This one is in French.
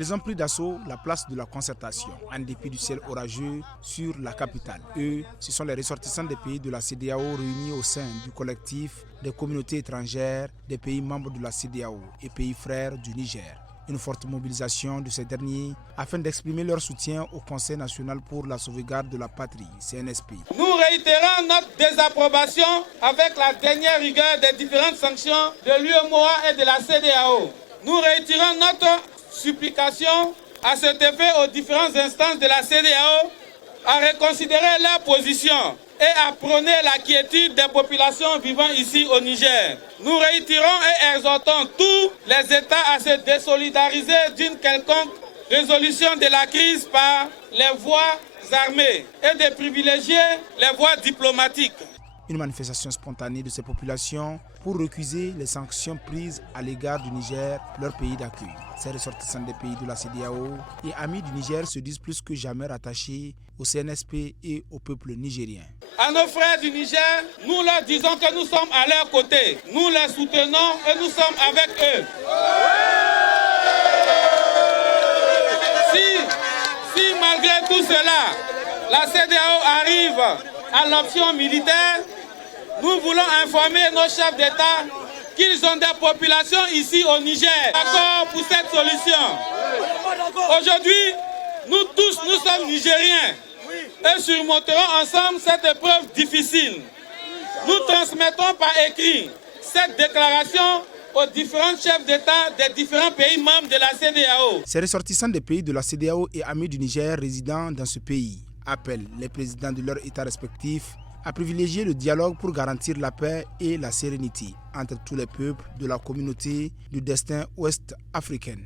Ils ont pris d'assaut la place de la concertation, en dépit du ciel orageux sur la capitale. Eux, ce sont les ressortissants des pays de la CEDEAO réunis au sein du collectif des communautés étrangères des pays membres de la CEDEAO et pays frères du Niger. Une forte mobilisation de ces derniers afin d'exprimer leur soutien au Conseil national pour la sauvegarde de la patrie, CNSP. Nous réitérons notre désapprobation avec la dernière rigueur des différentes sanctions de l'UEMOA et de la CEDEAO. Nous réitérons notre supplication à cet effet aux différentes instances de la CEDEAO à reconsidérer leur position et à prôner la quiétude des populations vivant ici au Niger. Nous réitérons et exhortons tous les États à se désolidariser d'une quelconque résolution de la crise par les voies armées et de privilégier les voies diplomatiques. Une manifestation spontanée de ces populations pour recuser les sanctions prises à l'égard du Niger, leur pays d'accueil. Ces ressortissants des pays de la CEDEAO et amis du Niger se disent plus que jamais rattachés au CNSP et au peuple nigérien. À nos frères du Niger, nous leur disons que nous sommes à leur côté. Nous les soutenons et nous sommes avec eux. Si malgré tout cela, la CEDEAO arrive à l'option militaire, nous voulons informer nos chefs d'État qu'ils ont des populations ici au Niger d'accord pour cette solution. Aujourd'hui, nous tous, nous sommes Nigériens et surmonterons ensemble cette épreuve difficile. Nous transmettons par écrit cette déclaration aux différents chefs d'État des différents pays membres de la CEDEAO. Ces ressortissants des pays de la CEDEAO et amis du Niger résidant dans ce pays appellent les présidents de leurs États respectifs à privilégier le dialogue pour garantir la paix et la sérénité entre tous les peuples de la communauté du destin ouest-africaine.